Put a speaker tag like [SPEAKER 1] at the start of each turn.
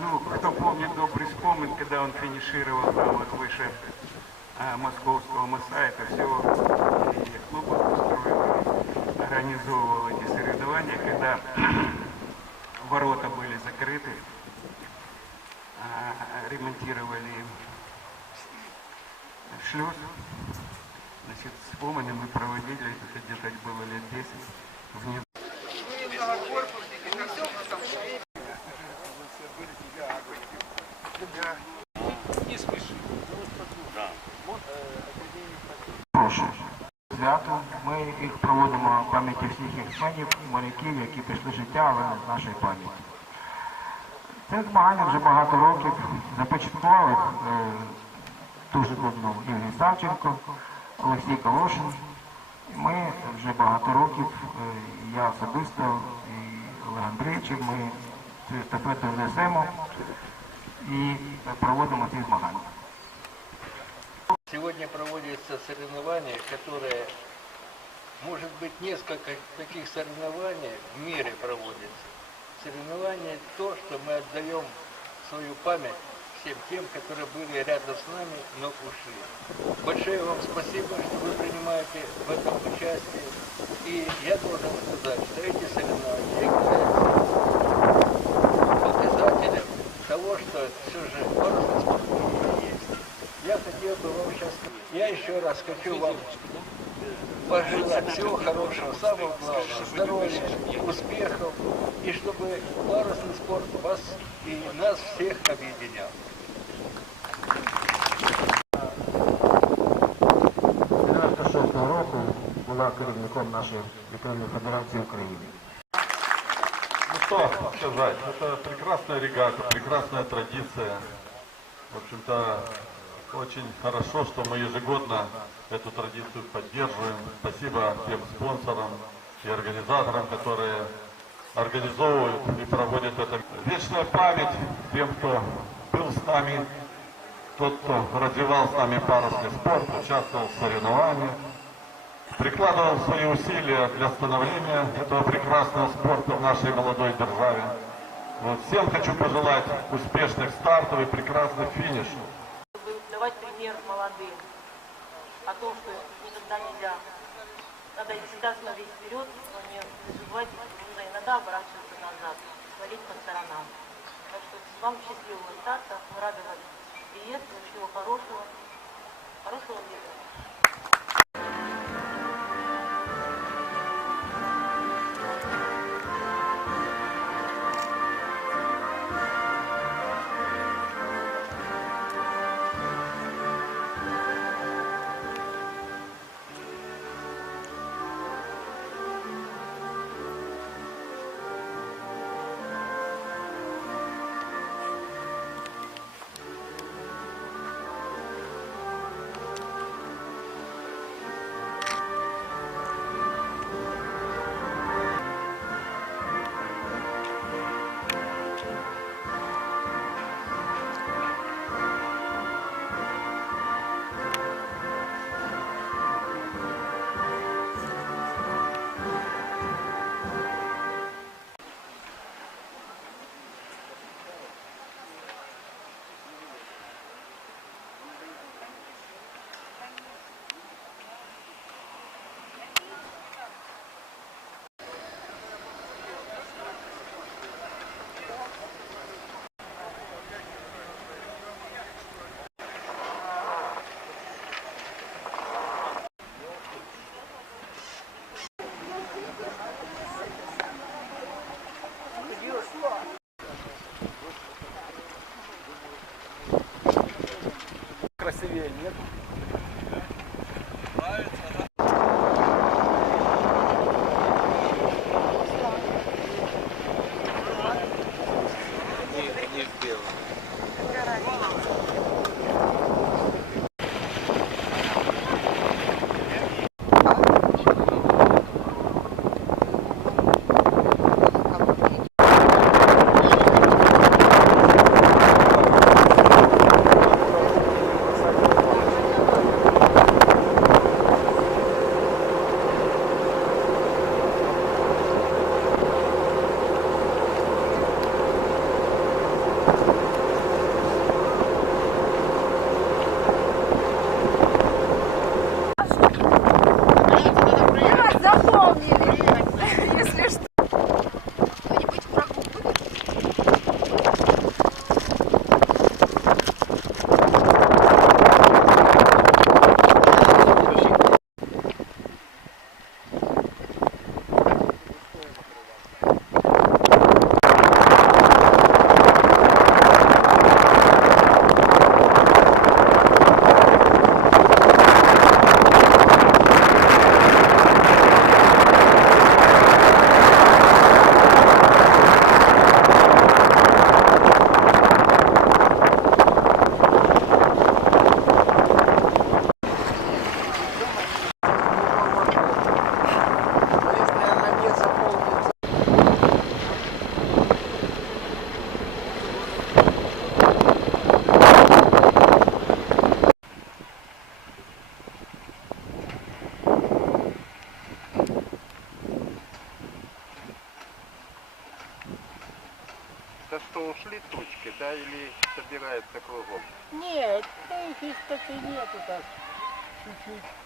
[SPEAKER 1] Ну, кто помнит добрый вспомнит, когда он финишировал там вот выше а, Московского моста, это все клубов устроил, организовывал эти соревнования, когда ворота были закрыты, а, ремонтировали шлюз. Значит, вспомним, мы проводили, это где-то было лет 10,
[SPEAKER 2] Свято. Ми їх проводимо в пам'яті всіх їх членів, моряків, які пішли життя, але не з пам'яті. Це змагання вже багато років. Започаткували е, дуже давно Євгеній Савченко, Олексій Калошин. Ми вже багато років, е, я особисто і Олег Андрійович, ми цю естафету внесемо і проводимо ці змагання.
[SPEAKER 3] Сегодня проводятся соревнования, которые, может быть, несколько таких соревнований в мире проводятся. Соревнования то, что мы отдаем свою память всем тем, которые были рядом с нами, но ушли. Большое вам спасибо, что вы принимаете в этом участие. И я должен сказать, что эти соревнования являются показателем того, что все же парусный спорт в мире есть. Я хотел бы вам сейчас... Я еще раз хочу вам пожелать всего хорошего, самого главного, здоровья, успехов, и чтобы парусный спорт вас и нас всех объединял.
[SPEAKER 2] 96-го року була керівником нашої літейної федерації України.
[SPEAKER 4] Ну что сказать, это прекрасная регата, прекрасная традиция. В общем-то, очень хорошо, что мы ежегодно эту традицию поддерживаем. Спасибо тем спонсорам и организаторам, которые организовывают и проводят это. Вечная память тем, кто был с нами, тот, кто развивал с нами парусный спорт, участвовал в соревнованиях прикладывал свои усилия для становления этого прекрасного спорта в нашей молодой державе. Вот. Всем хочу пожелать успешных стартов и прекрасных финишей.
[SPEAKER 5] Пример молодым о том, что никогда нельзя, надо всегда смотреть вперед, но не забывать, нужно иногда оборачиваться назад, смотреть по сторонам. Так что вам счастливого старта, мы рады вас приветствовать, всего хорошего, хорошего лета.
[SPEAKER 6] Thank
[SPEAKER 7] you. Что, ушли тучки, да, или собирается кругом?
[SPEAKER 8] Нет, их так и нету так. Чуть-чуть